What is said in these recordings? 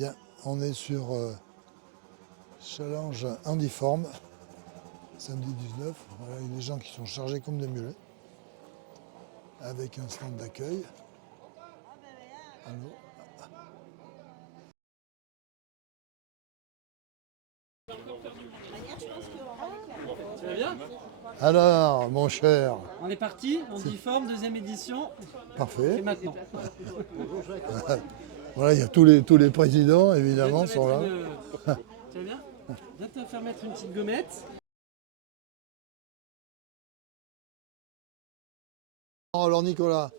Bien, on est sur Challenge Handiform, samedi 19. Voilà, il y a des gens qui sont chargés comme des mulets, avec un stand d'accueil. Allô. Tu vas bien? Alors, mon cher. On est parti, Handiform, deuxième édition. Parfait. Et maintenant. Voilà, il y a tous les présidents, évidemment, sont là. Tu vas bien? Viens te faire mettre une petite gommette. Alors Nicolas,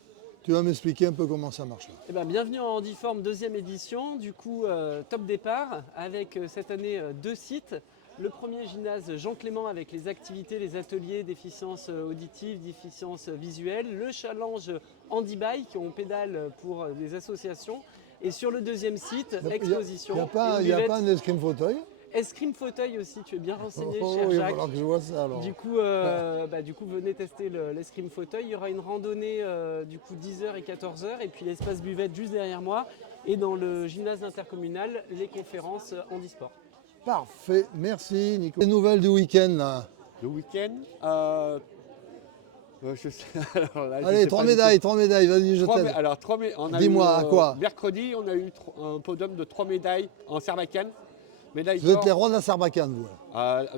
tu vas m'expliquer un peu comment ça marche là. Eh ben, bienvenue en Handiform, deuxième édition. Du coup, top départ avec cette année 2 sites. Le premier gymnase Jean Clément avec les activités, les ateliers déficience auditive, déficience visuelle. Le challenge Handibike, on pédale pour des associations. Et sur le deuxième site, exposition. Il n'y a pas un escrime fauteuil? Escrime fauteuil aussi, tu es bien renseigné, Oh, cher il va Jacques. falloir que je vois ça alors. Du coup, venez tester l'escrime fauteuil. Il y aura une randonnée du coup 10h et 14h et puis l'espace buvette juste derrière moi. Et dans le gymnase intercommunal, les conférences handisport. Parfait, merci Nicolas. Les nouvelles du week-end là. Le week-end, je sais. Alors là, je Allez, sais trois pas du médailles, vas-y, je tout. t'aide. Alors, Dis-moi, à quoi? Mercredi, on a eu un podium de 3 médailles en Sarbacane. Médaille Vous êtes d'or. les rois de la Sarbacane, vous.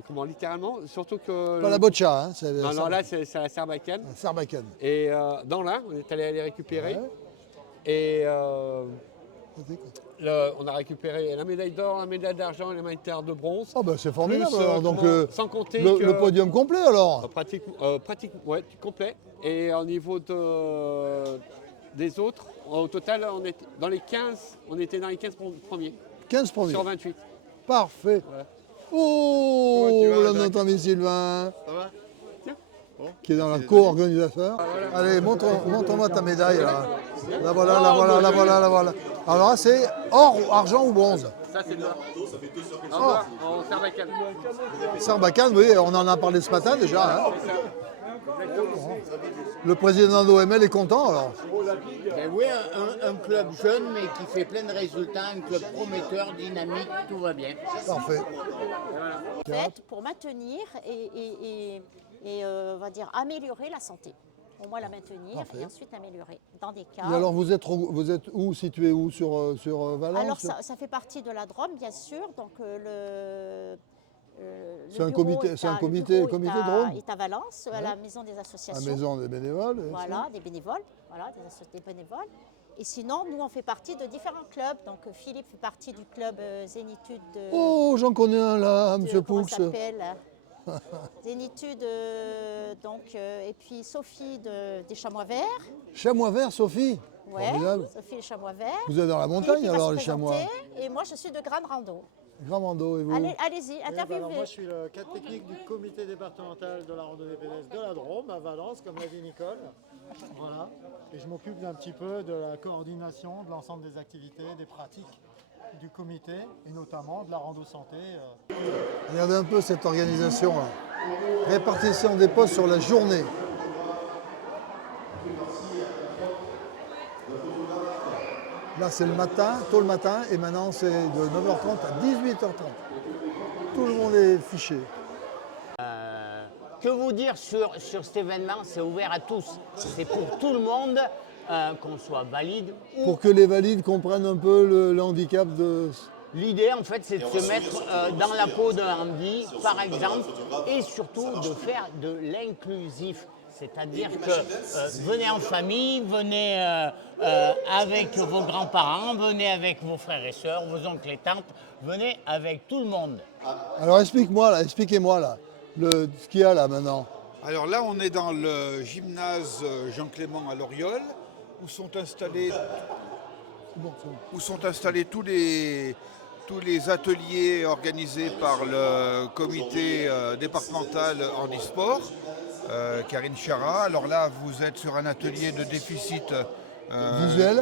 Comment, littéralement, surtout que. Pas la boccia, hein, c'est Non, là, c'est la Sarbacane. la Sarbacane. Et dans l'Ain, on est allé les récupérer. Ouais. Et Écoute. on a récupéré la médaille d'or, la médaille d'argent et la médaille de bronze. Oh ben c'est formidable, Plus, alors, donc sans compter le que- podium complet alors. Pratique, ouais, complet. Et au niveau des autres, au total, on était dans les 15, on était dans les 15 premiers 15 premiers. sur 28. Parfait. Voilà. Oh, Comment tu vas, là Jacques? notre ami Sylvain, Ça va? Tiens. Bon. qui est dans la co-organisateur. Allez, montre-moi ta médaille là. La voilà. Alors là, c'est or, argent ou bronze. Ça, c'est de l'or. Or, en Sarbacane. Sarbacane, oui, on en a parlé ce matin déjà. Hein. Le président d'OML est content alors. Ben oui, un club jeune mais qui fait plein de résultats, un club prometteur, dynamique, tout va bien. Parfait. Fait pour maintenir et on va dire améliorer la santé. Au moins la maintenir Parfait. et ensuite améliorer dans des cas. Et alors vous êtes où, situé où sur Valence? Alors ça fait partie de la Drôme bien sûr, donc C'est un comité de Drôme? est à Valence, à Ouais. la maison des La associations. maison des bénévoles. et Voilà, des bénévoles, des bénévoles. Et sinon, nous, on fait partie de différents clubs. Donc, Philippe fait partie du club Zénitude de... Oh, j'en connais un là, de- Monsieur comment Poux. ça s'appelle Zénitude, et puis Sophie des Chamois Verts. Chamois vert, Sophie. Ouais, Formidable. Sophie les Chamois Verts. Vous êtes dans la Philippe, montagne il va alors, se les chamois. présenter, Et moi, je suis de Grande Rando. Grand Mando, et vous? Allez-y, interviewez. Alors moi je suis le cadre technique du comité départemental de la randonnée pédestre de la Drôme à Valence, comme l'a dit Nicole. Voilà. Et je m'occupe d'un petit peu de la coordination de l'ensemble des activités, des pratiques du comité et notamment de la rando santé. Regardez un peu cette organisation là. Répartition des postes sur la journée. Là c'est le matin, tôt le matin, et maintenant c'est de 9h30 à 18h30. Tout le monde est fiché. Que vous dire sur cet événement? C'est ouvert à tous. C'est pour tout le monde, qu'on soit valide ou... Pour que les valides comprennent un peu le handicap de... L'idée, en fait, c'est de se mettre dans la peau d'un handi, par exemple, et surtout de faire de l'inclusif. C'est-à-dire que venez en famille, venez avec vos grands-parents, venez avec vos frères et sœurs, vos oncles et tantes, venez avec tout le monde. Alors expliquez-moi là, ce qu'il y a là maintenant. Alors là, on est dans le gymnase Jean Clément à Loriol, où sont installés tous les ateliers organisés par le comité départemental handisport, Karine Chara. Alors là, vous êtes sur un atelier de déficit visuel.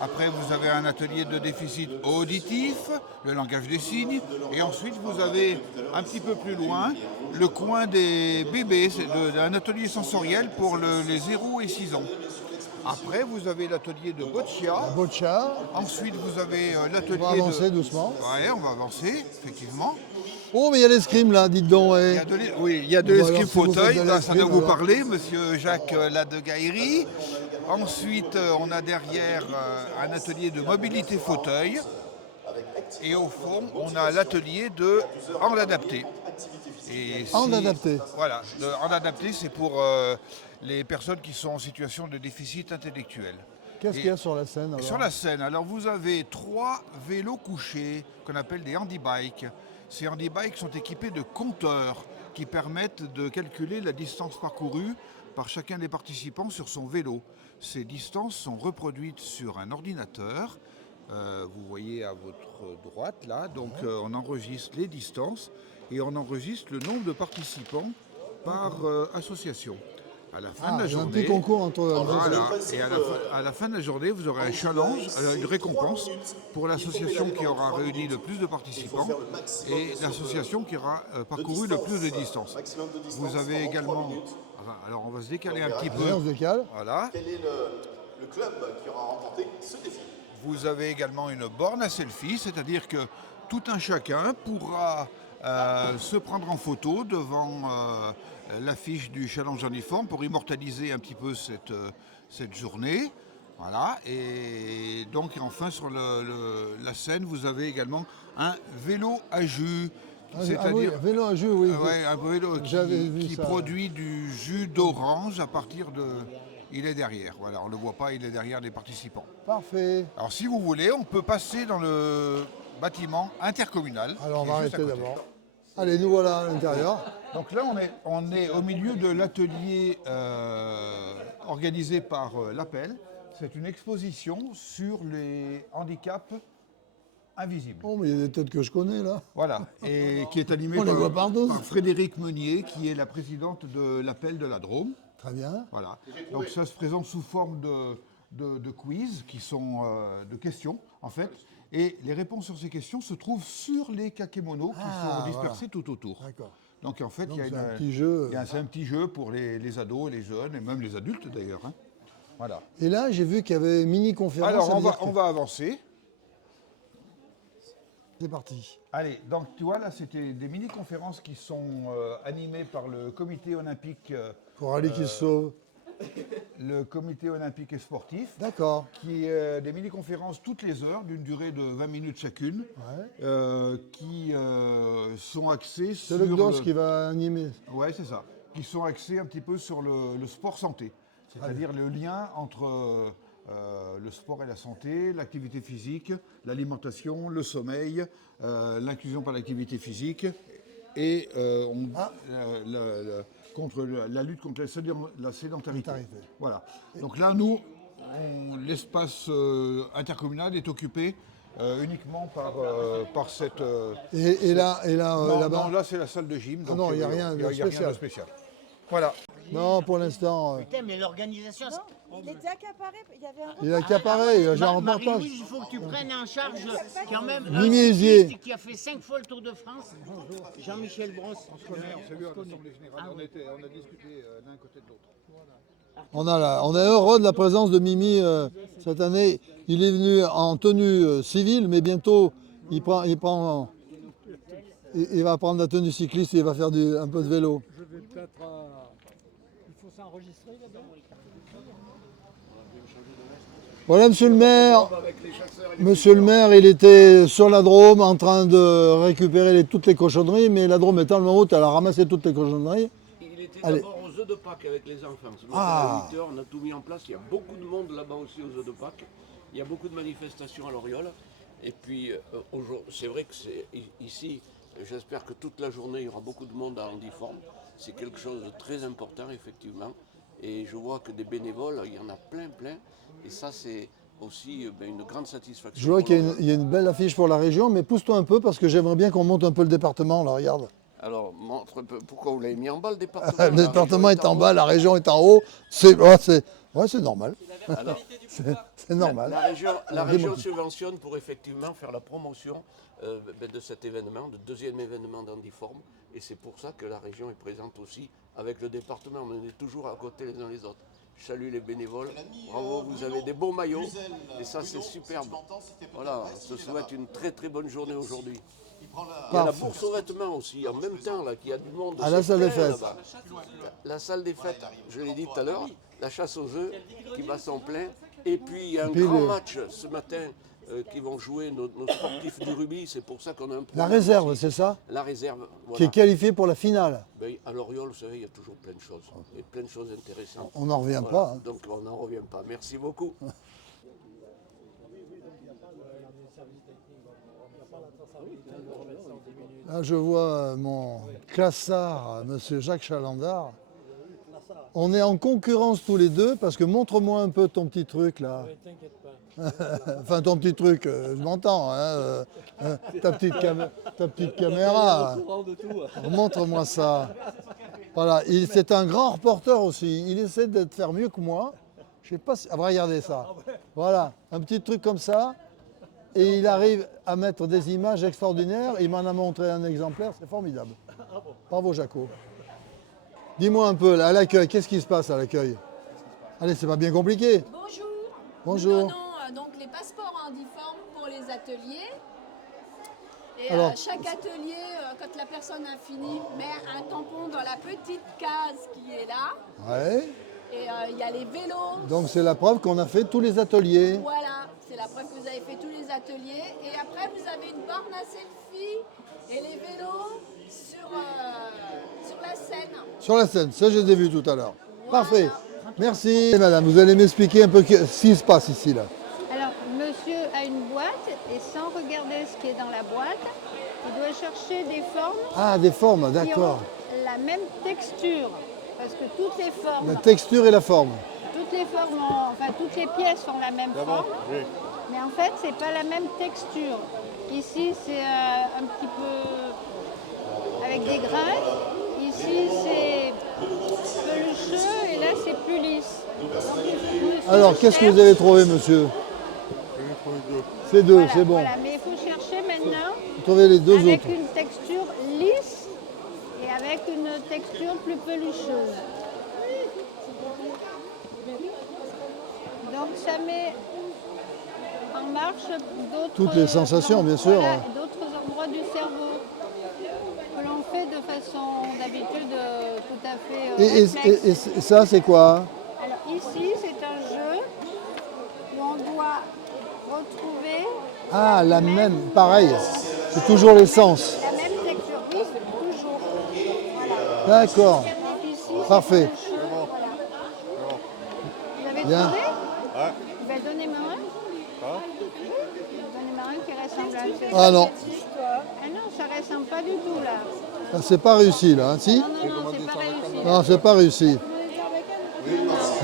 Après, vous avez un atelier de déficit auditif, le langage des signes. Et ensuite, vous avez un petit peu plus loin le coin des bébés, c'est un atelier sensoriel pour les 0 et 6 ans. Après, vous avez l'atelier de boccia. Boccia. Ensuite, vous avez On l'atelier va avancer de... doucement. Ouais, on va avancer, effectivement. Oh, mais il y a l'escrime là, dites donc. Il Ouais. y a oui, il y a de Bon, l'escrime alors, si vous fauteuil, faites de là, ça doit l'escrime, vous alors. parler, monsieur Jacques Ladegaillerie. Ensuite, on a derrière un atelier de mobilité fauteuil. Et au fond, on a l'atelier de hand adapté. Et Hand adapté. Voilà, le hand adapté, c'est pour les personnes qui sont en situation de déficit intellectuel. Qu'est-ce qu'il y a sur la scène alors? Sur la scène, alors vous avez 3 vélos couchés qu'on appelle des handi-bikes. Ces handi-bikes sont équipés de compteurs qui permettent de calculer la distance parcourue par chacun des participants sur son vélo. Ces distances sont reproduites sur un ordinateur. Vous voyez à votre droite là, donc on enregistre les distances et on enregistre le nombre de participants par association. À la fin de la il y a un journée, petit concours entre. voilà, et à la fin de la journée, vous aurez un challenge, une récompense pour l'association qui aura réuni le plus de participants et l'association qui aura parcouru le plus de distance. Vous avez également, alors on va se décaler un petit peu. On se décale. Voilà. Quel est le club qui aura remporté ce défi? Vous avez également une borne à selfie, c'est-à-dire que tout un chacun pourra se prendre en photo devant l'affiche du challenge uniforme pour immortaliser un petit peu cette journée. Voilà. Et donc enfin sur la scène, vous avez également un vélo à jus. Oui, vélo à jus, oui. Ouais, un vélo J'avais vu qui ça. produit du jus d'orange à partir de... Il est derrière, voilà, on ne le voit pas, il est derrière les participants. Parfait. Alors si vous voulez, on peut passer dans le bâtiment intercommunal. Alors on qui va est juste à arrêter côté. d'abord. Allez, nous voilà à l'intérieur. Donc là, on est au milieu de l'atelier organisé par l'Appel. C'est une exposition sur les handicaps invisibles. Oh, mais il y a des têtes que je connais là. Voilà, et qui est animée On les voit par partout. Frédéric Meunier, qui est la présidente de l'Appel de la Drôme. Très bien. Voilà. Donc ça se présente sous forme de quiz, qui sont de questions en fait. Et les réponses sur ces questions se trouvent sur les kakémonos qui sont dispersés tout autour. D'accord. Donc en fait, Donc, il y a c'est un une- petit jeu. il y a- c'est un petit jeu pour les ados, les jeunes et même les adultes d'ailleurs. Hein. Voilà. Et là, j'ai vu qu'il y avait une mini-conférence. Alors ça veut dire on va avancer. C'est parti. Allez, donc tu vois là, c'était des mini-conférences qui sont animées par le comité olympique, Pour Ali qui se sauve. le comité olympique et sportif. D'accord. Qui des mini-conférences toutes les heures, d'une durée de 20 minutes chacune, qui sont axées sur... C'est le GDOS qui va animer. Ouais, c'est ça. Qui sont axés un petit peu sur le sport santé. C'est-à-dire le lien entre le sport et la santé, l'activité physique, l'alimentation, le sommeil, l'inclusion par l'activité physique et contre la lutte contre la sédentarité. Voilà. Donc là, nous, l'espace intercommunal est occupé uniquement par cette... Et là, non, là-bas. non, là c'est la salle de gym. Ah non, il n'y a rien de il y a rien spécial. de spécial. Voilà. Non, pour l'instant. Putain, mais l'organisation. Il était accaparé, il y avait un... Il a accaparé, j'ai un reportage. Marie-Louise, il faut que tu prennes en charge quand même Mimi un Hésier. cycliste qui a fait 5 fois le Tour de France, Jean-Michel Brosse. On s'est vu à l'Assemblée Générale, on a discuté l'un côté de l'autre. On est heureux de la présence de Mimi cette année. Il est venu en tenue civile, mais bientôt il va prendre la tenue cycliste et il va faire un peu de vélo. Je vais peut-être... Il faut s'enregistrer là-dedans. Voilà, monsieur le maire. Monsieur le maire, il était sur la Drôme en train de récupérer toutes les cochonneries, mais la Drôme est tellement haute, elle a ramassé toutes les cochonneries. Il était Allez. d'abord aux œufs de Pâques avec les enfants. Ce matin Ah. à 8h, on a tout mis en place. Il y a beaucoup de monde là-bas aussi aux œufs de Pâques. Il y a beaucoup de manifestations à l'Oriole. Et puis, c'est vrai que ici, j'espère que toute la journée, il y aura beaucoup de monde à Handiform. C'est quelque chose de très important, effectivement. Et je vois que des bénévoles, il y en a plein. Et ça, c'est aussi une grande satisfaction. Je vois qu'il y a une belle affiche pour la région, mais pousse-toi un peu parce que j'aimerais bien qu'on monte un peu le département, là, regarde. Alors, montre un peu pourquoi vous l'avez mis en bas, le département. Le La département région est en bas, la région est en haut. C'est normal. Alors, C'est normal. La région subventionne pour effectivement faire la promotion de cet événement, de deuxième événement d'Handiform. Et c'est pour ça que la région est présente aussi avec le département. On est toujours à côté les uns les autres. Je salue les bénévoles. Bravo, vous avez des beaux maillots. Et ça, c'est superbe. Voilà, on se souhaite une très très bonne journée aujourd'hui. Il y a la bourse aux vêtements aussi, en même temps, là, qu'il y a du monde. À la salle des fêtes. Là-bas. La salle des fêtes, je l'ai dit tout à l'heure, la chasse aux œufs qui va s'en plein. Et puis, il y a un grand match ce matin qui vont jouer nos sportifs du rugby. C'est pour ça qu'on a un La programme réserve, aussi. c'est ça? La réserve, voilà. Qui est qualifiée pour la finale. Ben, à l'Oriole, vous savez, il y a toujours plein de choses. Il y a plein de choses intéressantes. On n'en revient pas. Hein. Donc, on n'en revient pas. Merci beaucoup. Là, je vois mon classard, monsieur Jacques Chalandard. On est en concurrence tous les deux parce que montre-moi un peu ton petit truc là. Enfin, ton petit truc, je m'entends. Hein, ta petite caméra. Montre-moi ça. Voilà, c'est un grand reporter aussi. Il essaie de faire mieux que moi. Je sais pas si. Ah, regardez ça. Voilà, un petit truc comme ça. Et il arrive à mettre des images extraordinaires. Il m'en a montré un exemplaire, c'est formidable. Bravo Jaco. Dis-moi un peu, là, à l'accueil, qu'est-ce qui se passe à l'accueil? Allez, c'est pas bien compliqué. Bonjour. Bonjour. Nous donnons donc les passeports handiformes pour les ateliers. Et Alors, chaque atelier, quand la personne a fini, met un tampon dans la petite case qui est là. Ouais. Et il y a les vélos. Donc c'est la preuve qu'on a fait tous les ateliers. Voilà, c'est la preuve que vous avez fait tous les ateliers. Et après, vous avez une borne à selfie et les vélos sur la scène. Sur la scène, ça je les ai vus tout à l'heure. Voilà. Parfait. Merci madame, vous allez m'expliquer un peu ce qui se passe ici là. Alors, monsieur a une boîte et sans regarder ce qui est dans la boîte, il doit chercher des formes. Ah, des formes, d'accord. La même texture, parce que toutes les formes. La texture et la forme. Toutes les formes, toutes les pièces ont la même forme, mais en fait, c'est pas la même texture. Ici, c'est un petit peu avec des grains. Ici, c'est pelucheux et là, c'est plus lisse. Donc, alors, qu'est-ce que vous avez trouvé, monsieur? C'est deux, voilà, c'est bon. Voilà, mais il faut chercher maintenant Vous trouvez les deux avec autres. une texture lisse et avec une texture plus pelucheuse. Donc ça met en marche d'autres... Toutes les sensations, bien sûr. Voilà, d'autres endroits du cerveau que l'on fait de façon d'habitude tout à fait réflexe. Et ça, c'est quoi? Alors ici, c'est un jeu où on doit retrouver... Ah, la même, pareil. C'est toujours l'essence. La même texture, oui, c'est toujours. Voilà. D'accord. Ici, Parfait. Vous avez Bien. trouvé? Ouais. Ben, donnez-moi un. Donnez-moi un qui ressemble à un. Ah non. Ah non, ça ressemble pas du tout là. Ah, c'est pas réussi là, hein, si? Non, c'est pas réussi. Non, c'est pas réussi.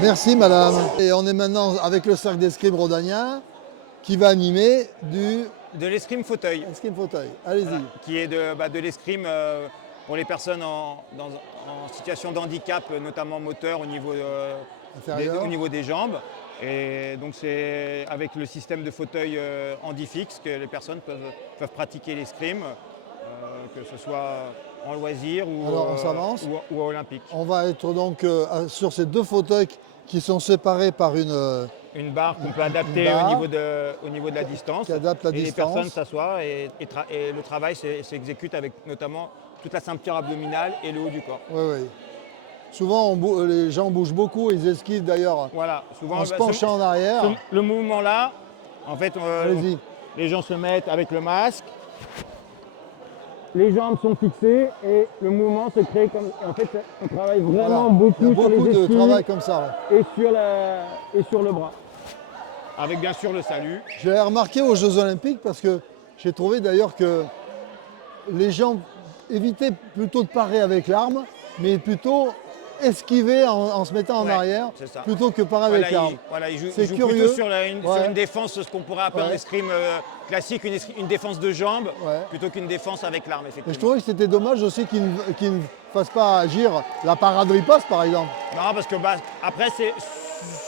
Merci madame. Et on est maintenant avec le cercle d'escrime rhodanien qui va animer de l'escrime fauteuil. Escrime fauteuil, allez-y. Voilà, qui est de l'escrime pour les personnes en situation de handicap, notamment moteur au niveau, au niveau des jambes. Et donc c'est avec le système de fauteuil handifixe que les personnes peuvent pratiquer l'escrime, que ce soit en loisir ou, Alors, on s'avance. ou olympique. On va être donc sur ces deux fauteuils qui sont séparés par une barre qu'on peut adapter au niveau de la distance. Qui adapte la et distance. les personnes s'assoient et le travail s'exécute avec notamment toute la ceinture abdominale et le haut du corps. Oui, oui. Souvent, les gens bougent beaucoup, ils esquivent d'ailleurs voilà, souvent, en se penchant en arrière. Le mouvement-là, en fait, les gens se mettent avec le masque, les jambes sont fixées et le mouvement se crée comme... En fait, on travaille vraiment beaucoup, Il y a sur les beaucoup de esquives travail comme ça. Ouais. et sur le bras. Avec bien sûr le salut. J'ai remarqué aux Jeux Olympiques parce que j'ai trouvé d'ailleurs que les gens évitaient plutôt de parer avec l'arme, mais plutôt esquiver en se mettant en arrière plutôt que parer avec l'arme. Ils jouent curieux. plutôt sur une défense, ce qu'on pourrait appeler en escrime classique, une défense de jambes, plutôt qu'une défense avec l'arme, effectivement. Et je trouvais que c'était dommage aussi qu'ils ne fassent pas agir la parade riposte, par exemple. Non, parce que après, c'est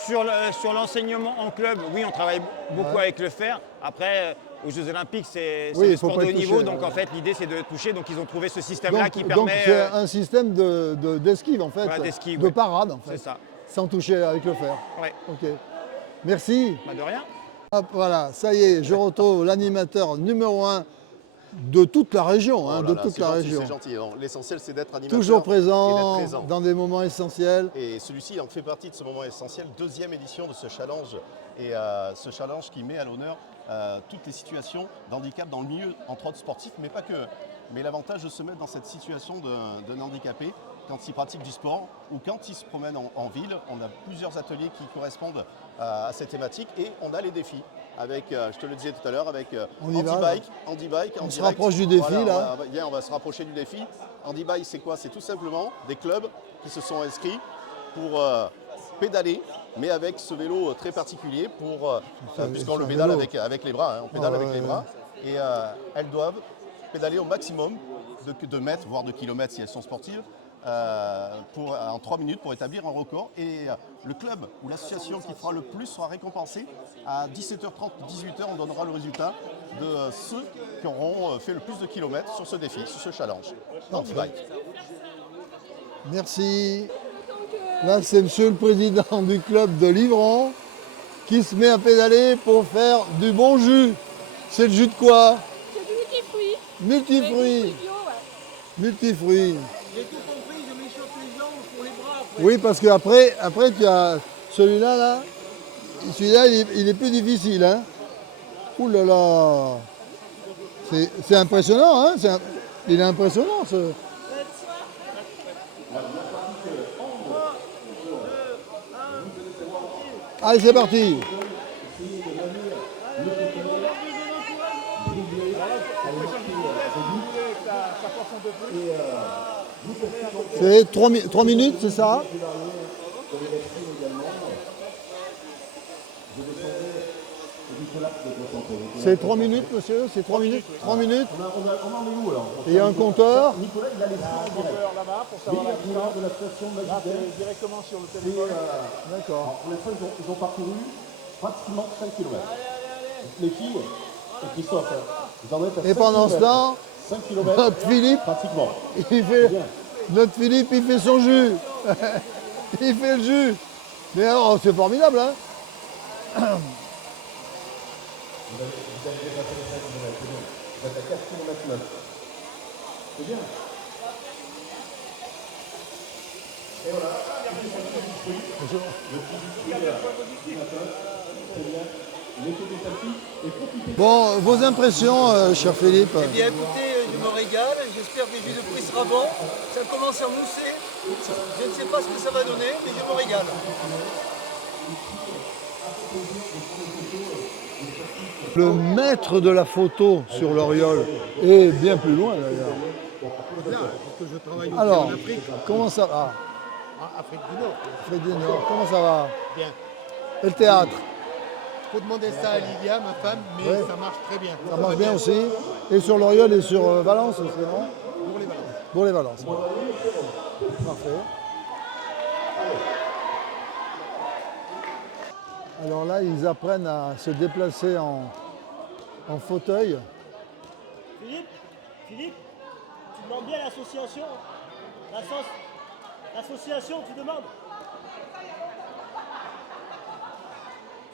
sur l'enseignement en club, oui, on travaille beaucoup avec le fer. Après, aux Jeux Olympiques, c'est des sports de haut niveau, donc en fait, l'idée, c'est de toucher. Donc, ils ont trouvé ce système-là qui permet... Donc, c'est un système d'esquive, en fait, de parade, en fait. C'est ça. sans toucher avec le fer. Ouais. Ok. Merci. Bah, de rien. Hop, voilà, ça y est, je retrouve l'animateur numéro 1 de toute la région. Oh là De là, toute c'est la gentil, région. c'est gentil. Non, l'essentiel, c'est d'être animateur. Toujours et présent, d'être présent. dans des moments essentiels. Et celui-ci en fait partie de ce moment essentiel, deuxième édition de ce challenge. Et ce challenge qui met à l'honneur toutes les situations d'handicap dans le milieu, entre autres sportif, mais pas que. Mais l'avantage de se mettre dans cette situation d'un handicapé, quand il pratique du sport ou quand il se promène en ville, on a plusieurs ateliers qui correspondent à cette thématique et on a les défis. Avec, je te le disais tout à l'heure, avec Handibike. On se rapproche du défi, là. On va se rapprocher du défi. Handibike, c'est quoi? C'est tout simplement des clubs qui se sont inscrits pour pédaler, mais avec ce vélo très particulier, puisqu'on le pédale avec les bras. On pédale avec les bras. Et elles doivent pédaler au maximum de mètres, voire de kilomètres si elles sont sportives, en 3 minutes pour établir un record. Et le club ou l'association qui fera le plus sera récompensé. À 17h30, 18h, on donnera le résultat de ceux qui auront fait le plus de kilomètres sur ce défi, sur ce challenge. Handibike. Merci. Là, c'est monsieur le président du club de Livron qui se met à pédaler pour faire du bon jus. C'est le jus de quoi? C'est du multifruit. Multifruits. Multifruits. J'ai tout compris, je m'échauffe les jambes pour les bras. Après. Oui, parce qu'après, tu as celui-là, là. Celui-là, il est plus difficile. Hein. Ouh là là. C'est impressionnant, hein. Il est impressionnant, ce... Allez, c'est parti. C'est 3 minutes, c'est ça? C'est 3 minutes, monsieur? C'est 3 minutes? 3 minutes? Et il y a un compteur? Nicolas, il a les compteur là-bas pour savoir la distance de la station de la directement sur le téléphone. D'accord. Pour l'instant, ils ont parcouru pratiquement 5 km. Les filles, et Christophe, ils en mettent à 5 Et pendant ce temps, 5 km, notre Philippe, pratiquement. Notre Philippe, il fait son jus. Il fait le jus. Mais alors, c'est formidable, hein? Vous avez déjà fait les 5 km, c'est bien. Vous êtes à 4 km 9. C'est bien. Et voilà. Bonjour. Bon, vos impressions, cher Philippe? Eh bien écoutez, je me régale, j'espère que le jus de fruits sera bon. Ça commence à mousser, je ne sais pas ce que ça va donner, mais je me régale. Le maître de la photo sur l'Oriole est bien plus loin d'ailleurs. Parce que je travaille aussi Alors, en Afrique. comment ça va? Afrique du Nord. Afrique du Nord, comment ça va? Bien. Et le théâtre? Faut demander ça à Lilia, ma femme, mais Ouais. ça marche très bien. Ça marche bien aussi. Et sur l'Oriole et sur Valence aussi, non? Pour les balances. Pour les Valences. Parfait. Alors là, ils apprennent à se déplacer en fauteuil. Philippe, tu demandes bien l'association. L'association, tu demandes.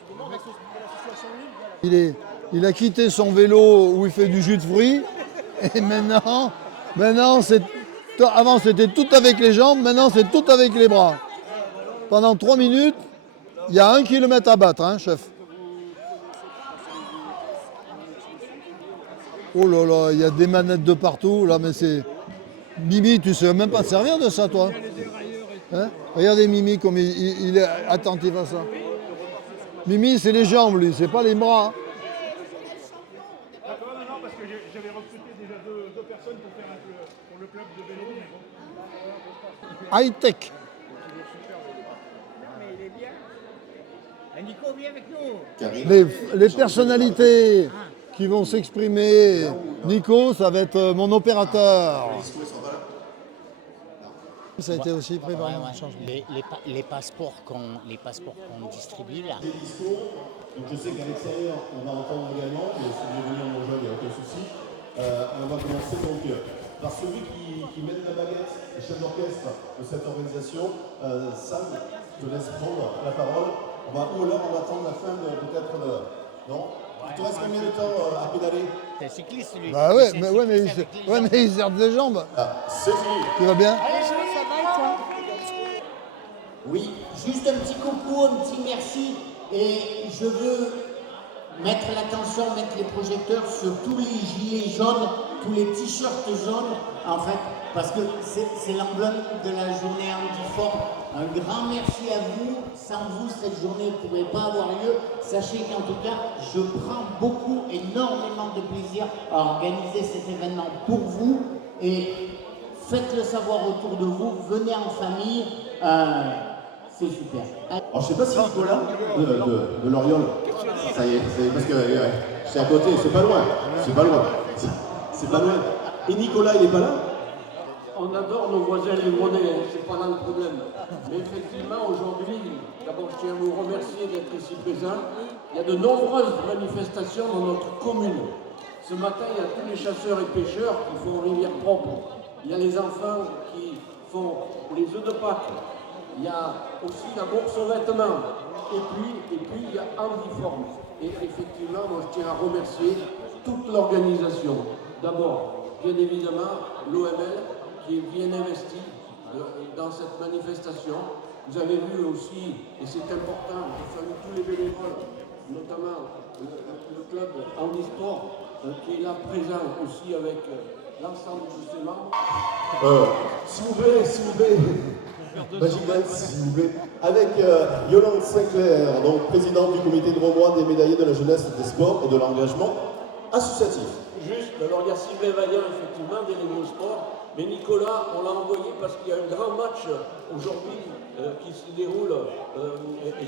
Tu demandes l'association libre. Il a quitté son vélo où il fait du jus de fruits. Et maintenant avant c'était tout avec les jambes, maintenant c'est tout avec les bras. Pendant 3 minutes, il y a 1 kilomètre à battre, hein, chef. Oh là là, il y a des manettes de partout, là, mais c'est... Mimi, tu sais même pas te servir de ça, toi? Hein? Regardez Mimi comme il est attentif à ça. Mimi, c'est les jambes, lui, c'est pas les bras. Non, parce que j'avais recruté déjà deux personnes pour le club de vélo. High-tech. Mais il est bien. Nico, viens avec nous. Les personnalités qui vont s'exprimer, Nico, ça va être mon opérateur. Ça a été aussi pris par un changement. Les passeports qu'on distribue là. Donc je sais qu'à l'extérieur, on va entendre également, mais si vous voulez venir nous rejoindre, il n'y a aucun souci. On va commencer donc par celui qui mène la baguette, le chef d'orchestre de cette organisation, Sam. je te laisse prendre la parole. Ou alors on va attendre la fin de peut-être non. Il te reste combien de temps à pédaler? C'est cycliste lui. Bah ouais, mais il serre les jambes. C'est fini. Tu vas bien? Allez, ça va et toi? Oui, juste un petit coucou, un petit merci. Et je veux mettre l'attention, mettre les projecteurs sur tous les gilets jaunes, tous les t-shirts jaunes, en fait, parce que c'est l'emblème de la journée handiforme. Un grand merci à vous. Sans vous, cette journée ne pourrait pas avoir lieu. Sachez qu'en tout cas, je prends énormément de plaisir à organiser cet événement pour vous. Et faites-le savoir autour de vous. Venez en famille. C'est super. Alors je sais pas si Nicolas de Loriol, ça y est, parce que c'est à côté, c'est pas loin. C'est pas loin. C'est pas loin. Et Nicolas, il est pas là? On adore nos voisins limonais, c'est pas là le problème. Mais effectivement, aujourd'hui, d'abord je tiens à vous remercier d'être ici présent. Il y a de nombreuses manifestations dans notre commune. Ce matin, il y a tous les chasseurs et pêcheurs qui font rivière propre. Il y a les enfants qui font les œufs de Pâques. Il y a aussi la bourse aux vêtements. Et puis il y a Handiform. Et effectivement, moi je tiens à remercier toute l'organisation. D'abord, bien évidemment, l'OML, qui est bien investi dans cette manifestation. Vous avez vu aussi, et c'est important, je salue tous les bénévoles, notamment le club Handisport, qui est là présent aussi avec l'ensemble de ses membres. S'il vous plaît, Magic Dance, s'il vous plaît, avec Yolande Sinclair, donc présidente du comité de Romois des médaillés de la jeunesse, des sports et de l'engagement associatif. Juste, alors il y a Sylvain Vaillant, effectivement, des Légions Sport, mais Nicolas, on l'a envoyé parce qu'il y a un grand match aujourd'hui qui se déroule, et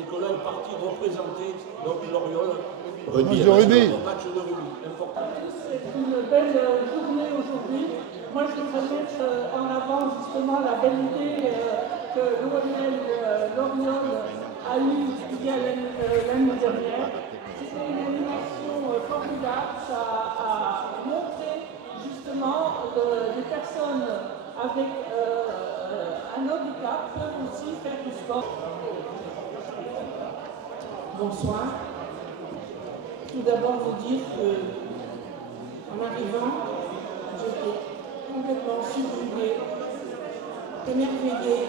Nicolas est parti représenter donc l'Oriole. Match de rugby. Match de rugby, important. C'est une belle journée aujourd'hui. Moi, je voudrais mettre en avant justement la belle idée que l'OML l'Oriole a eue il y a l'année dernière. C'était une animation formidable. Ça a montré justement que les personnes avec un handicap peuvent aussi faire du sport. Bonsoir. Tout d'abord vous dire que en arrivant, j'étais complètement subjuguée, émerveillée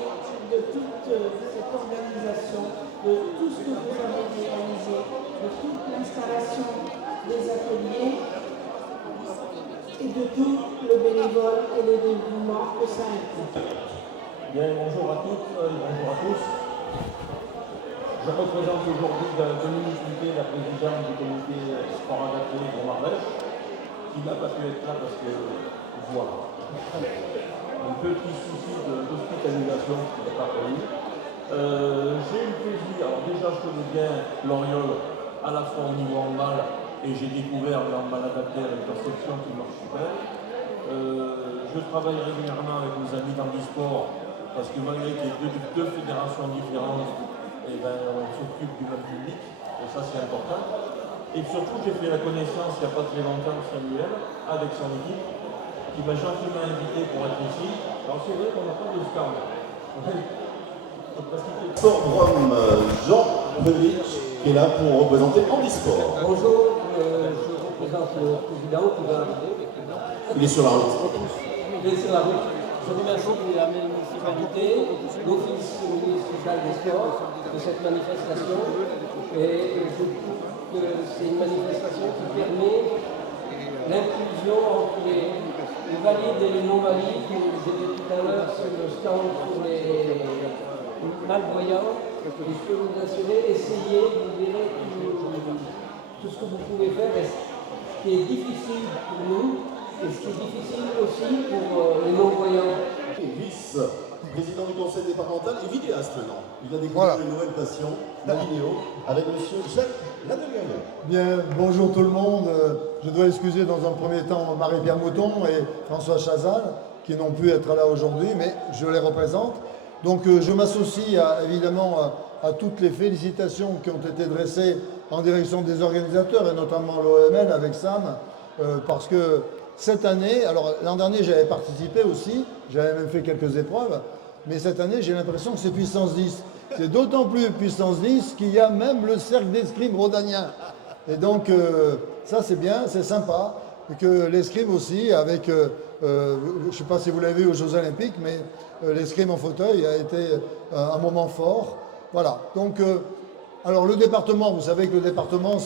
de toute cette organisation, de tout ce que vous avez réalisé, de toute l'installation des ateliers et de tout le bénévole et le dévouement que ça implique. Bien, bonjour à toutes, bonjour à tous. Je représente aujourd'hui Dominique Luquet, la présidente du comité sport adapté de Marbelle, qui n'a pas pu être là parce que, voilà, un petit souci d'hospitalisation qui n'est pas prévu. J'ai eu le plaisir, alors déjà je connais bien l'Oriole à la fois au niveau handball et j'ai découvert le handball adapté avec leur section qui marche super. Je travaille régulièrement avec mes amis d'Handisport parce que malgré qu'il y ait deux fédérations différentes, eh ben, on s'occupe du même public et ça c'est important. Et surtout j'ai fait la connaissance il n'y a pas très longtemps de Samuel avec son équipe qui m'a gentiment invité pour être ici. Alors c'est vrai qu'on n'a pas de stand. Sport-Rome, Jean Levitch, qui est là pour représenter Handisport. Bonjour, je représente le président qui va arriver. Il est sur la route. Il est sur la route. Je remercie la municipalité, l'Office municipal des sports de cette manifestation. Et je trouve que c'est une manifestation qui permet l'inclusion entre les valides et les non-valides. J'étais tout à l'heure sur le stand pour les malvoyants. Et je peux vous assurer, essayez, vous verrez tout ce que vous pouvez faire. Et ce qui est difficile pour nous, et ce qui est difficile aussi pour les non-voyants. Vice-président du conseil départemental et vidéaste maintenant. Il a découvert une nouvelle passion, la vidéo, avec monsieur Jacques Ladelière. Bien, bonjour tout le monde. Je dois excuser dans un premier temps Marie-Pierre Mouton et François Chazal qui n'ont pu être là aujourd'hui, mais je les représente. Donc je m'associe évidemment à toutes les félicitations qui ont été dressées en direction des organisateurs et notamment l'OML avec Sam, parce que cette année, alors l'an dernier j'avais participé aussi, j'avais même fait quelques épreuves, Mais cette année, j'ai l'impression que c'est puissance 10. C'est d'autant plus puissance 10 qu'il y a même le cercle d'escrime rhodanien. Et donc, ça c'est bien, c'est sympa. Que l'escrime aussi, avec, je ne sais pas si vous l'avez vu aux Jeux Olympiques, mais l'escrime en fauteuil a été un moment fort. Voilà. Donc, alors le département, vous savez que le département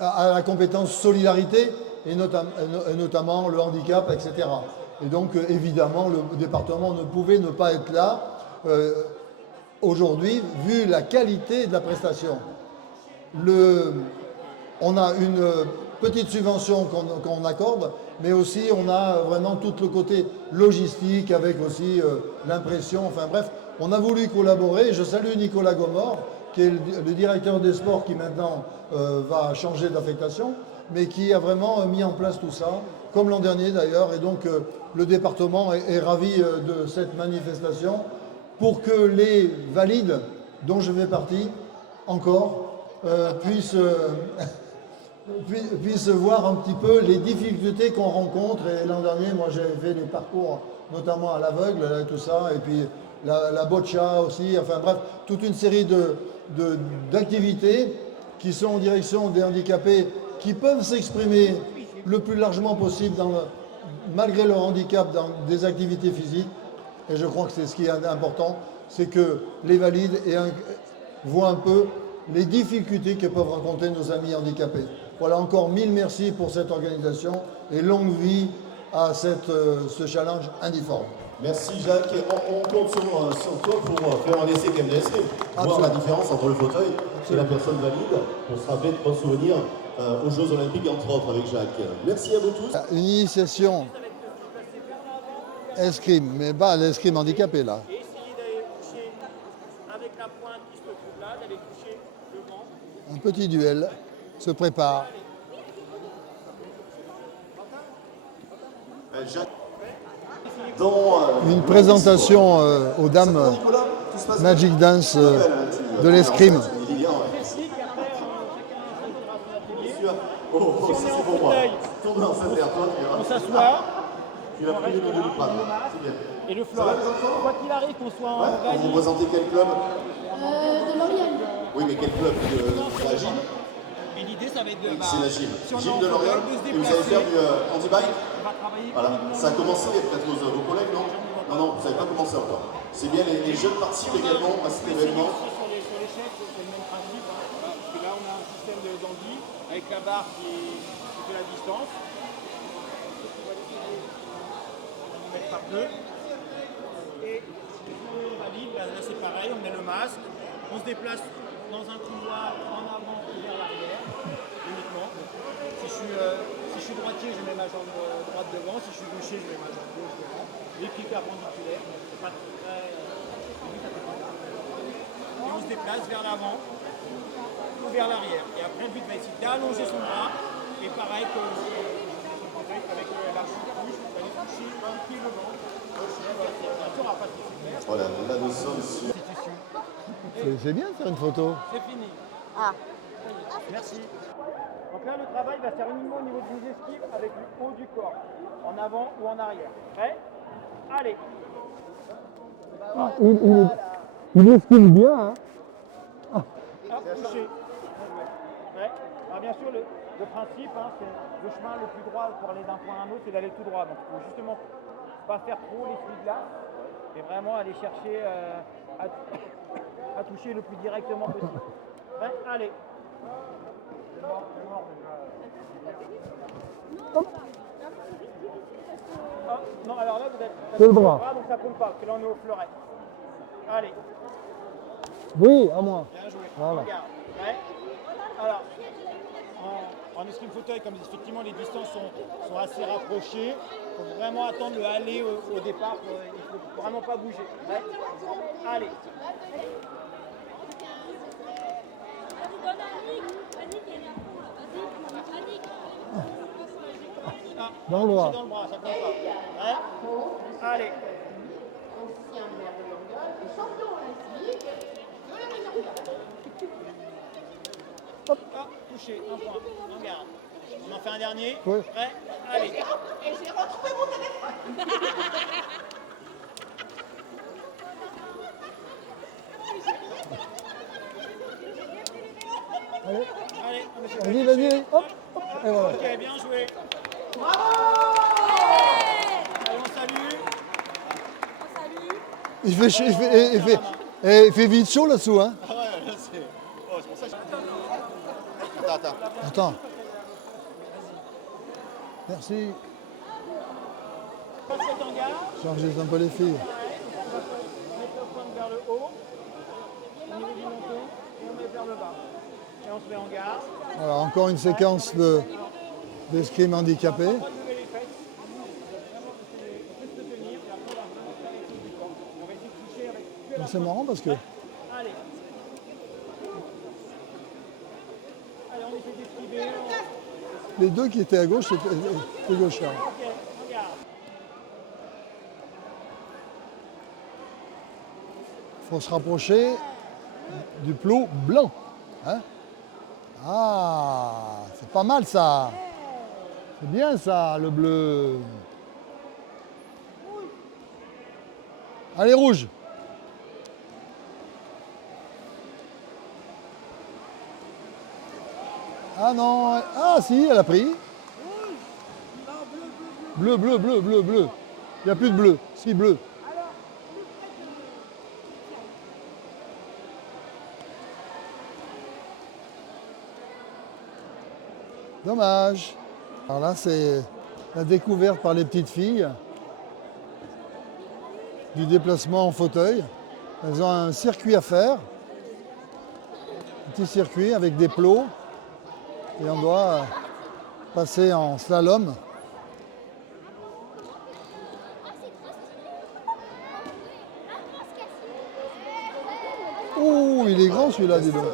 a la compétence solidarité et notamment le handicap, etc. Et donc, évidemment, le département ne pouvait ne pas être là aujourd'hui, vu la qualité de la prestation. On a une petite subvention qu'on accorde, mais aussi on a vraiment tout le côté logistique avec aussi l'impression. Enfin bref, on a voulu collaborer. Je salue Nicolas Gomor, qui est le directeur des sports qui maintenant va changer d'affectation, mais qui a vraiment mis en place tout ça, comme l'an dernier d'ailleurs. Et donc le département est ravi de cette manifestation pour que les valides, dont je fais partie encore, puissent voir un petit peu les difficultés qu'on rencontre. Et l'an dernier, moi j'avais fait des parcours, notamment à l'aveugle, tout ça, et puis la boccia aussi, enfin bref, toute une série d'activités qui sont en direction des handicapés qui peuvent s'exprimer le plus largement possible, malgré leur handicap, dans des activités physiques. Et je crois que c'est ce qui est important, c'est que les valides voient un peu les difficultés que peuvent rencontrer nos amis handicapés. Voilà, encore 1000 merci pour cette organisation et longue vie à ce challenge indiforme. Merci Jacques. On compte sur toi pour faire un essai KMDSC, voir la différence entre le fauteuil et la personne valide, pour se rappeler de bons souvenirs aux Jeux Olympiques, entre autres, avec Jacques. Merci à vous tous. Une initiation escrime, mais pas l'escrime handicapé là. Et essayez d'aller toucher avec la pointe qui se trouve là, d'aller toucher le vent. Un petit duel se prépare. Jacques. Une présentation aux dames Magic Dance de l'escrime. On s'assoit. Et le fleur. Quoi qu'il arrive, qu'on soit en valide. Vous représentez quel club? De L'Oréal. Oui, mais quel club? De la gym? Et l'idée, ça va être de. C'est la gym. Gym de L'Oréal. Et vous allez faire du handi-bike? Voilà. Ça a commencé peut-être vos collègues, non? Non, vous n'avez pas commencé encore. C'est bien, les jeunes participent également à cet événement. Sur l'échec, c'est le même principe. Parce que là, on a un système d'handi avec la barre qui fait la distance. On va mettre par deux. Et on valide, là c'est pareil, on met le masque. On se déplace dans un couloir en avant ou vers l'arrière, uniquement. Si je suis droitier, je mets ma jambe droite devant. Si je suis gaucher, je mets ma jambe gauche devant. Les pieds perpendiculaires. C'est pas très. Et on se déplace vers l'avant ou vers l'arrière. Et après, le but va être d'allonger son bras. Et pareil que avec la couche, vous allez toucher un pied devant. Bien sûr, on va pas se faire. Voilà, là nous sommes sur. C'est bien de faire une photo. C'est fini. Ah. Merci. Donc là, le travail va se faire uniquement au niveau des esquives avec le haut du corps, en avant ou en arrière. Prêt? Allez. Il esquive bien, hein. Hop, touché. Ouais. Alors bien sûr, le principe, hein, c'est le chemin le plus droit pour aller d'un point à un autre, c'est d'aller tout droit. Donc il faut justement pas faire trop l'essuie-glace, mais vraiment aller chercher à toucher le plus directement possible. Ouais, allez. Ah, non, alors là, vous êtes. C'est le bras. Donc ça compte pas, parce que là on est au fleuret. Allez. Oui, à moi. Bien joué. Voilà. Regarde. Ouais. Alors, en escrime fauteuil, comme effectivement les distances sont assez rapprochées, il faut vraiment attendre le aller au départ. Il ne faut vraiment pas bouger. Ouais. Allez. Ah, dans le bras. Dans le bras, ça compte pas. Ouais. Allez. Hop. Ah, touché, un point. Regarde. On en fait un dernier. Oui. Prêt? Allez. Et j'ai retrouvé mon téléphone. Vas-y, vas-y, hop, hop, et voilà. Ok, bien joué. Bravo. Allez, on salue. Il fait vite chaud là-dessous, hein. Ah ouais, là c'est. Oh, c'est pour ça que je. Attends. Attends. Merci. Chargez un peu les filles. Mettre le pointe vers le haut, au niveau du menton, et on met vers le bas. Et on se met en garde. Alors, encore une séquence d'escrime handicapé. C'est marrant parce que Allez. Allez, on essaie d'esquiver. les deux qui étaient à gauche, c'était gauchers. Ok, regarde. Il faut se rapprocher du plot blanc. Hein? Ah, c'est pas mal ça. C'est bien ça, le bleu. Allez, rouge. Ah non, ah si, elle a pris. Bleu, bleu, bleu, bleu, bleu. Il n'y a plus de bleu, si bleu. Dommage. Alors là, c'est la découverte par les petites filles du déplacement en fauteuil. Elles ont un circuit à faire, un petit circuit avec des plots, et on doit passer en slalom. Oh, il est grand celui-là, dis donc.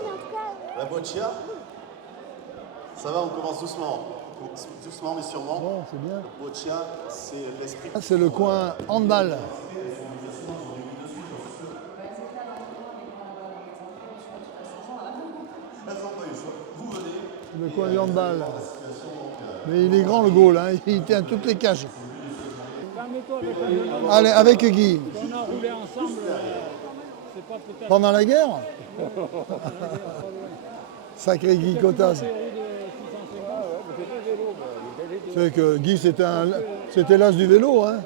La boccia. Ça va, on commence doucement. Doucement mais sûrement. Bon, c'est bien. Boccia, c'est l'esprit. Là, c'est le coin handball. Le coin du handball. Mais il est grand le goal, hein. Il tient toutes les cages. Allez, avec Guy. On a roulé ensemble, c'est pas peut-être. Pendant la guerre. Sacré Guy Cotas. C'est que Guy, c'était l'as du vélo. Hein.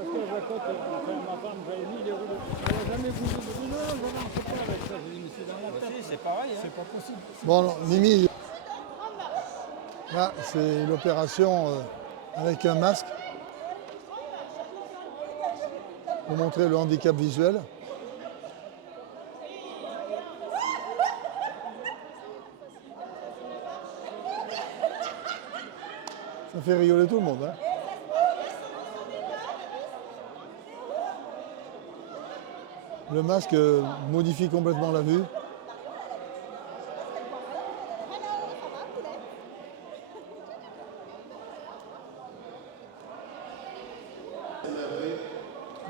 C'est pareil, c'est pas possible. Bon, non, Mimi, là, c'est l'opération avec un masque pour montrer le handicap visuel. Ça fait rigoler tout le monde. Hein. Le masque modifie complètement la vue.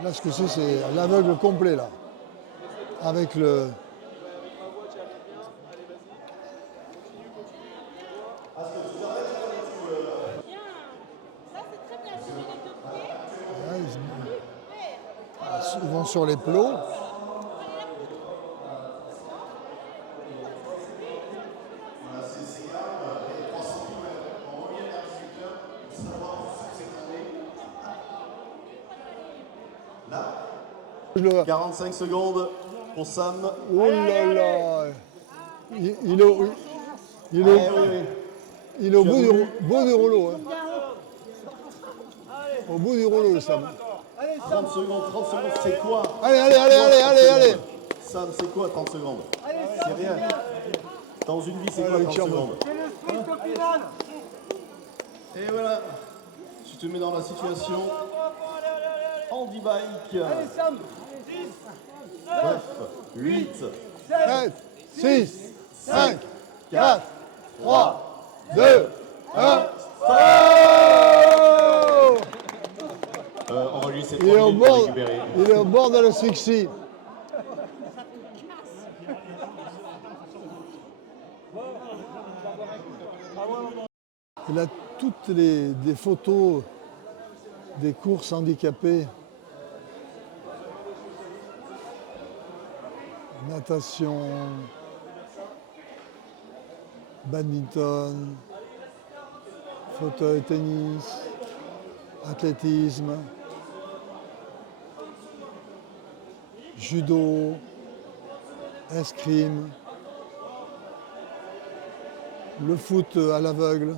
Là, ce que c'est l'aveugle complet, là. Avec le... Ils vont sur les plots. Là, 45 secondes pour Sam. Oh là là. Il est au bout du rouleau. Hein. Au bout du rouleau, le Sam. 30 secondes, c'est quoi? Allez. Sam, c'est quoi 30 secondes? C'est rien. Dans une vie, c'est quoi 30 secondes? C'est le sprint au final. Et voilà, tu te mets dans la situation handi-bike. Allez Sam, 10, 9, 8, 7, 6, 5, 4, 3, 2, 1, on va lui laisser il est 3 au minutes pour bord, récupérer. il est au bord de l'asphyxie. Il a toutes des photos des courses handicapées. Natation, badminton, Fauteuil, tennis, athlétisme, judo, escrime, le foot à l'aveugle.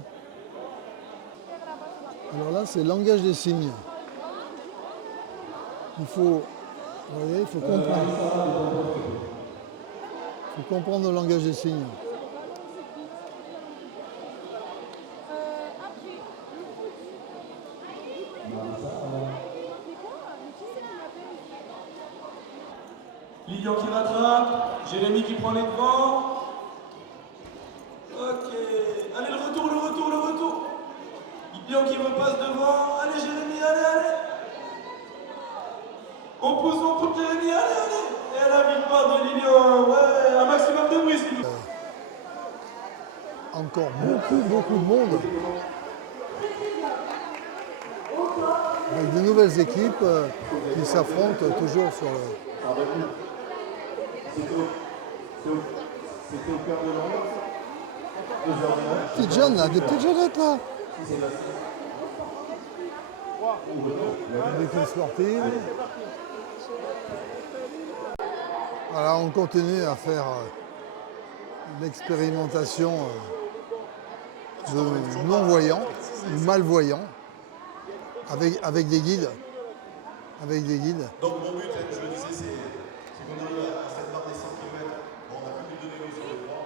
Alors là, c'est langage des signes. Il faut, vous voyez, il faut comprendre. Il faut comprendre le langage des signes. Lilian qui rattrape, Jérémy qui prend les devants. Ok, allez le retour. Lilian qui repasse devant, allez Jérémy, allez. On pousse Jérémy, allez. Et la victoire de Lilian, ouais, un maximum de bruit s'il vous plaît. Encore beaucoup de monde. Avec de nouvelles équipes qui s'affrontent toujours sur le... Petites jeunes là, des petites jeunettes là. Des équipes sportives. Voilà, on continue à faire l'expérimentation de non-voyants, malvoyants, avec des guides. Donc mon but, je le disais, c'est qu'on arrive à cette barre des 100 km. Bon, on n'a plus de vélos sur le plan.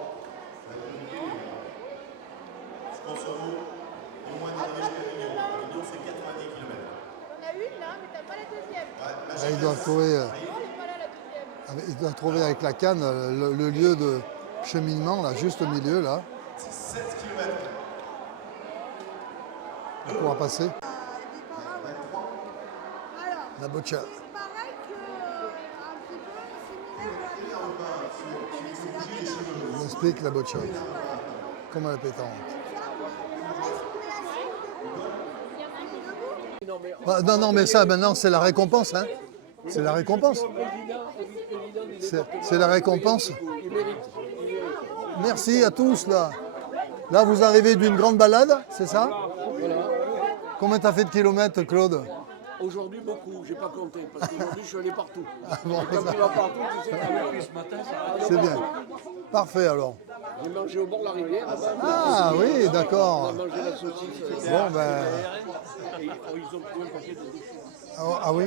Ça va être compliqué, mais je pense à vous, au moins d'arriver jusqu'à Lignon. Lignon, c'est 90 km. On a une là, mais t'as pas la deuxième. Là, ils doivent trouver avec la canne le lieu de cheminement, là, juste au milieu, là. C'est 7 km. On pourra passer. La boccia. C'est pareil qu'un petit peu similaire. On explique la boccia. Comme à la pétanque. Non, mais ça, maintenant, c'est la récompense. Hein. C'est la récompense. C'est la récompense. Merci à tous, là. Là, vous arrivez d'une grande balade, c'est ça? Combien t'as fait de kilomètres, Claude? Aujourd'hui, beaucoup, j'ai pas compté, parce qu'aujourd'hui, je suis allé partout. Bon, et comme tu vas partout, tu sais que ce matin, ça c'est bien. Parfait, alors. J'ai mangé au bord de la rivière. Ah oui, d'accord. On a mangé la saucisse. Bon, ben... Et ils ont trouvé un paquet de déchets. Ah oui.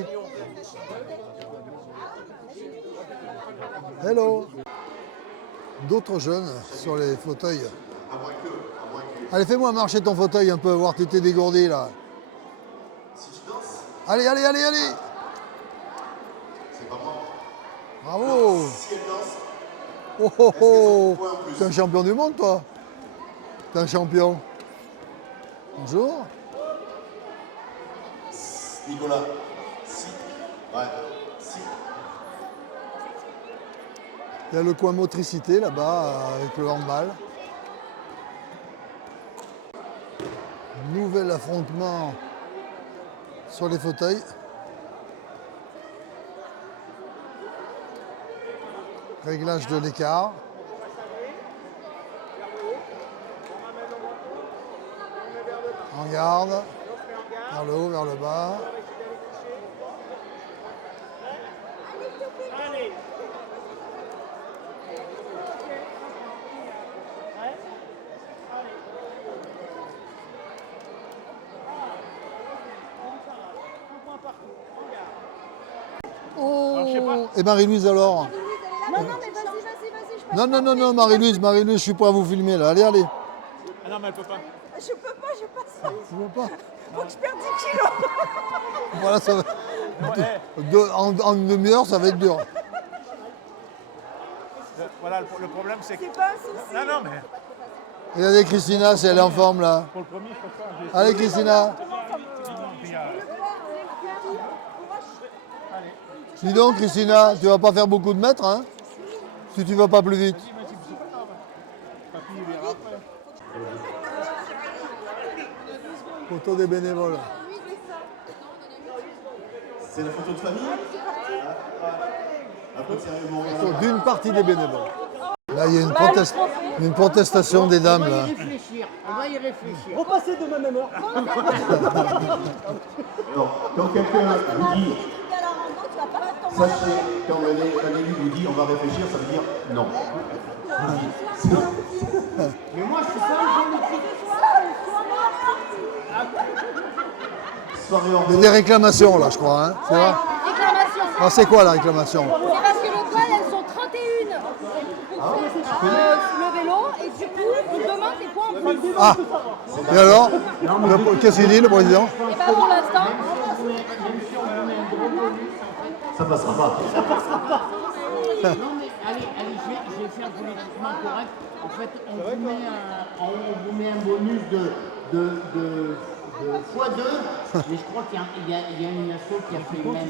Hello. D'autres jeunes sur les fauteuils. Allez, fais-moi marcher ton fauteuil un peu, voir si tu t'es dégourdi, là. Allez. C'est pas moi. Bravo. Si elle danse, Oh. T'es un champion du monde, toi. T'es un champion. Bonjour. Nicolas. Si. Ouais. Si. Il y a le coin motricité, là-bas, avec le handball. Nouvel affrontement sur les fauteuils. Réglage de l'écart. En garde. Vers le haut, vers le bas. Oh. Et Marie-Louise alors? Non, mais vas-y. Non, Marie-Louise, je suis prêt à vous filmer là. Allez. Ah non, mais elle peut pas. Je peux pas, j'ai pas ça. Tu veux pas? Faut que je perde 10 kilos. Voilà, ça va. En une demi-heure, ça va être dur. Voilà, le problème c'est que... C'est pas un souci. Non, mais... Regardez Christina, si elle est en forme là. Pour le premier, je peux pas. Allez Christina. Dis donc Christina, tu vas pas faire beaucoup de mètres, hein? Si tu vas pas plus vite. Photo des bénévoles. C'est la photo de famille. Un peu de sérieux, Photo d'une partie des bénévoles. Là, il y a une protestation des dames. On va Là. y réfléchir. On va y réfléchir. Repassez demain même heure. Alors, quand quelqu'un vous dit, sachez, quand un élu vous dit on va réfléchir, ça veut dire non. Mais moi, c'est ça le politique. Il y a des réclamations là, je crois. Hein. C'est vrai. Réclamation. Ah, c'est quoi la réclamation? C'est parce que les toiles, elles sont 31 le vélo, et du coup, on demande des points en plus. Ah. Et alors? Qu'est-ce qu'il dit, le président? Et bien pour l'instant, Ça passera pas. Ça passera pas. Non mais allez, je vais faire politiquement correct. En fait, on vous met un bonus de x2, mais je crois qu'il y a une asso qui a fait le même.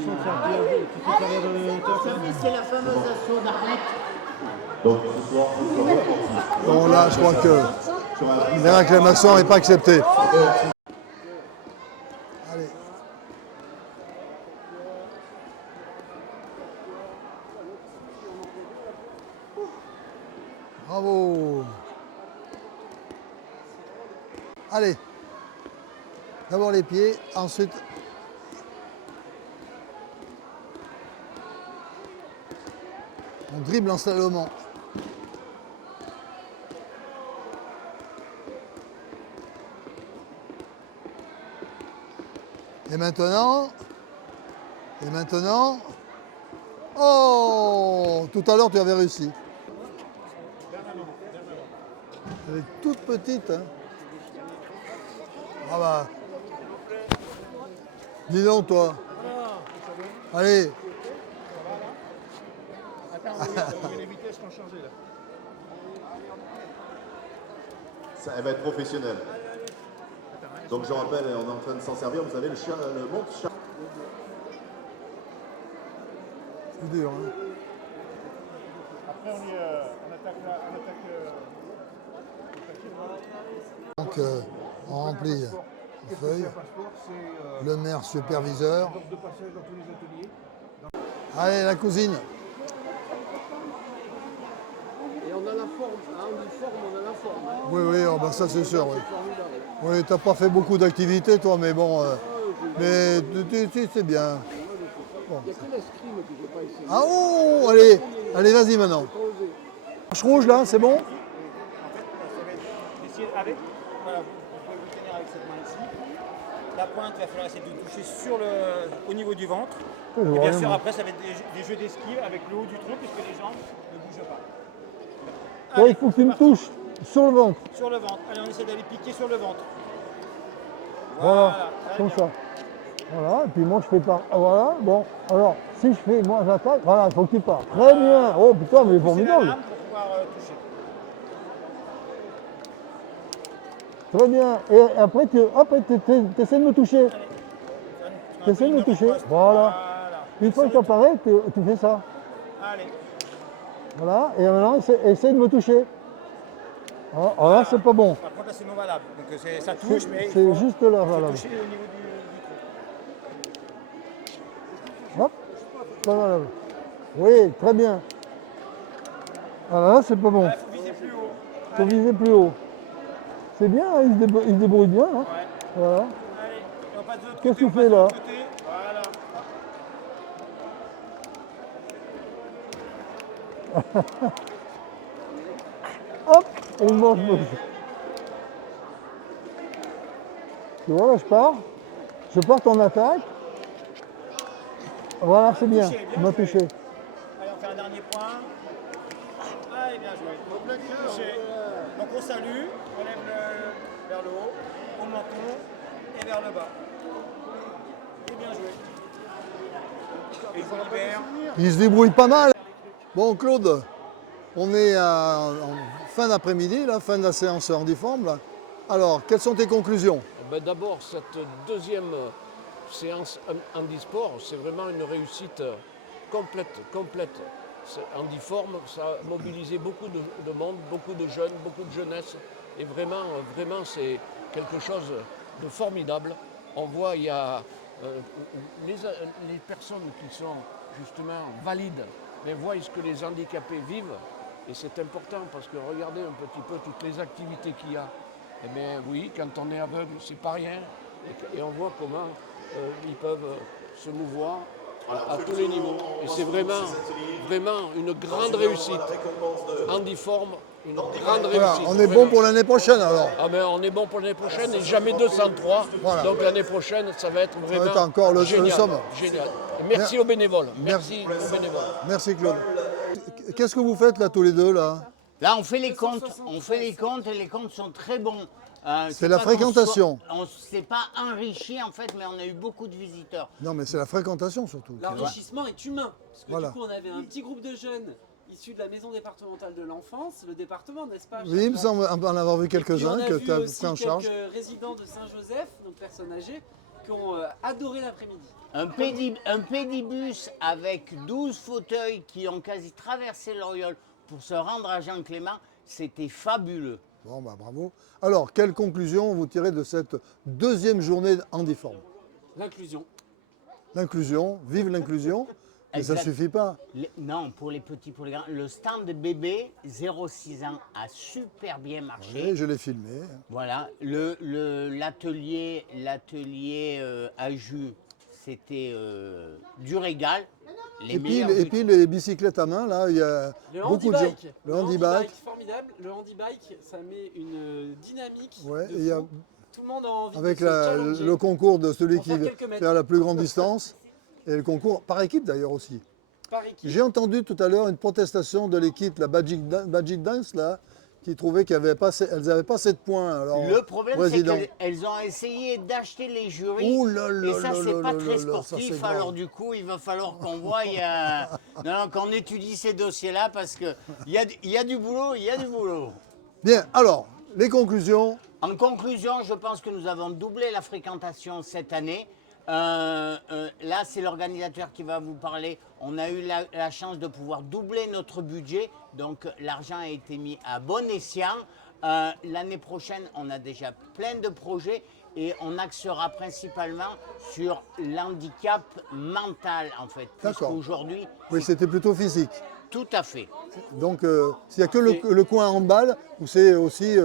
C'est la fameuse asso d'Arlette. Donc ce soir, Bon, là, je crois que les réclamations n'est pas acceptée. Allez. Bravo. Allez. D'abord les pieds, ensuite on dribble en slalomant. Et maintenant, oh, tout à l'heure tu avais réussi. Elle est toute petite, hein. Ah bah. Dis donc toi. Allez. Les vitesses sont changées là. Ça, elle va être professionnelle. Donc je rappelle, on est en train de s'en servir, vous savez, le monte-chat. C'est dur, hein. Après on attaque là, Donc on remplit les feuilles. Le maire superviseur. Allez, la cousine. Et on a la forme, en uniforme, on a la forme. Hein. Oui, oui, oh, bah ça c'est sûr. Oui, oui t'as pas fait beaucoup d'activités toi, mais bon, mais c'est bien. Bon. Il n'y a que l'escrime que je n'ai pas essayé. Ah oh, allez, allez, vas-y maintenant. Marche rouge là, c'est bon? Avec, voilà, vous pouvez vous tenir avec cette main ici. La pointe, il va falloir essayer de toucher au niveau du ventre. Je Et vois bien rien, sûr, moi. après, ça va être des jeux d'esquive avec le haut du tronc, puisque les jambes ne bougent pas. Ouais, il faut que tu me touches sur le ventre. Sur le ventre. Allez, on essaie d'aller piquer sur le ventre. Voilà, comme ça. Voilà, et puis moi je fais pas. Voilà, bon. Alors, si je fais, moi j'attaque, voilà, il faut que tu partes. Très bien. Oh putain, mais formidable. Pour pouvoir toucher. Très bien. Et après, tu essaies de me toucher. Tu essaies de me toucher. Voilà. Une fois que tu apparais, tu fais ça. Allez. Voilà. Et maintenant, essaie de me toucher. Alors là, c'est pas bon. Par contre, là, c'est non valable. Donc, ça touche, mais. C'est juste là, voilà. Toucher au niveau du tronc. Hop. Pas valable. Oui, très bien. Voilà, là, c'est pas bon. Il faut viser plus haut. Faut viser plus haut. C'est bien, hein, il se débrouille bien. Hein. Ouais. Voilà. Allez, on passe de l'autre côté. Qu'est-ce que tu fais là? Voilà. Hop, et il mange. Tu vois, là, je pars en attaque. Voilà, c'est bien, il m'a touché. Allez, on fait un dernier point. Allez, bien joué. Touché. Donc on salue, on lève vers le haut, au menton et vers le bas. Et bien joué. Et je libère. Il se débrouille pas mal. Bon, Claude, on est en fin d'après-midi, fin de la séance handiforme. Là. Alors, quelles sont tes conclusions? Ben d'abord, cette deuxième séance handisport, c'est vraiment une réussite complète. Handiforme, ça a mobilisé beaucoup de monde, beaucoup de jeunes, beaucoup de jeunesse. Et vraiment, c'est quelque chose de formidable. On voit, il y a les personnes qui sont justement valides, mais voient ce que les handicapés vivent. Et c'est important parce que regardez un petit peu toutes les activités qu'il y a. Eh bien oui, quand on est aveugle, c'est pas rien. Et on voit comment ils peuvent se mouvoir à tous les niveaux. Et c'est vraiment une grande réussite. Handiform, une grande Voilà, réussite. on est bon pour l'année prochaine alors. Ah ben on est bon pour l'année prochaine et jamais 203. Voilà. Donc l'année prochaine, ça va être vraiment va être encore le génial. sommet. Génial. Et merci aux bénévoles. Merci aux bénévoles. Merci Claude. Qu'est-ce que vous faites là tous les deux là? Là, on fait les comptes. On fait les comptes et les comptes sont très bons. C'est la fréquentation. On ne s'est pas enrichi en fait, mais on a eu beaucoup de visiteurs. Non mais c'est la fréquentation surtout. L'enrichissement est humain. Parce que Voilà. du coup, on avait un petit groupe de jeunes issus de la maison départementale de l'enfance, le département, n'est-ce pas? Oui, il me semble en avoir vu quelques-uns que tu as pris en charge. Quelques résidents de Saint-Joseph, donc personnes âgées, qui ont adoré l'après-midi. Un pédibus avec 12 fauteuils qui ont quasi traversé l'Oriole pour se rendre à Jean-Clément, c'était fabuleux. Bon, bah bravo. Alors, quelle conclusion vous tirez de cette deuxième journée Handiform? L'inclusion. L'inclusion, vive l'inclusion, mais ça ne suffit pas. Non, pour les petits, pour les grands. Le stand de bébé 0-6 ans a super bien marché. Oui, je l'ai filmé. Voilà, l'atelier à jus, c'était du régal. Et puis les bicyclettes à main, là, il y a beaucoup de gens. Le handibike. Formidable. Le handibike, ça met une dynamique. Ouais, de et il y a, fou. Tout le monde a envie avec de se challenger. le concours de celui Pour qui faire va quelques mètres. faire la plus grande distance, et le concours par équipe d'ailleurs aussi. Par équipe. J'ai entendu tout à l'heure une protestation de l'équipe, la Magic Dance, là, qui trouvait qu'elles n'avaient pas assez de points. Alors, le problème, c'est président. qu'elles ont essayé d'acheter les jurys, Ouh là là et ça, là c'est là pas là très là là, ça, sportif. c'est grave. Alors du coup, il va falloir qu'on voie, qu'on étudie ces dossiers-là, parce qu'il y a du boulot, il y a du boulot. Bien, alors, les conclusions. En conclusion, je pense que nous avons doublé la fréquentation cette année. Là, c'est l'organisateur qui va vous parler. On a eu la chance de pouvoir doubler notre budget, donc l'argent a été mis à bon escient. L'année prochaine, on a déjà plein de projets et on axera principalement sur l'handicap mental, en fait. D'accord. Aujourd'hui, Oui, c'était plutôt physique. tout à fait. Donc, s'il n'y a que le coin handball, où c'est aussi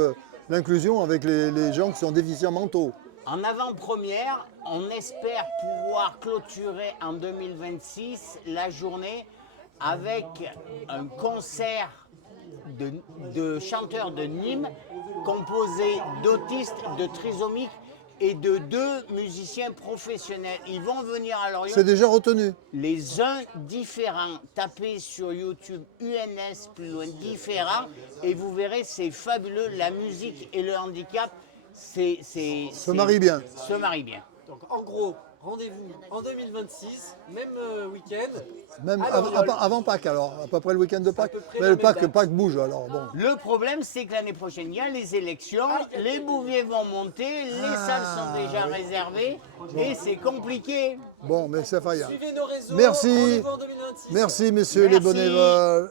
l'inclusion avec les gens qui sont déficients mentaux. En avant-première, on espère pouvoir clôturer en 2026 la journée avec un concert de chanteurs de Nîmes composé d'autistes, de trisomiques et de 2 musiciens professionnels. Ils vont venir à Lorient. C'est déjà retenu. Les uns différents. Tapez sur YouTube UNS plus loin différents et vous verrez, c'est fabuleux. La musique et le handicap, Se marie bien. Se marie bien. Donc en gros, rendez-vous en 2026, même week-end. Même à Loriol. avant Pâques, alors, à peu près le week-end de Pâques. près Mais la le même Pâques bouge, alors bon. Le problème, c'est que l'année prochaine, il y a les élections, les bouviers vont monter, les salles sont déjà réservées et c'est compliqué. Bon, mais c'est faillant. Suivez nos réseaux. Merci. Rendez-vous en 2026. Merci, messieurs les Merci. bénévoles.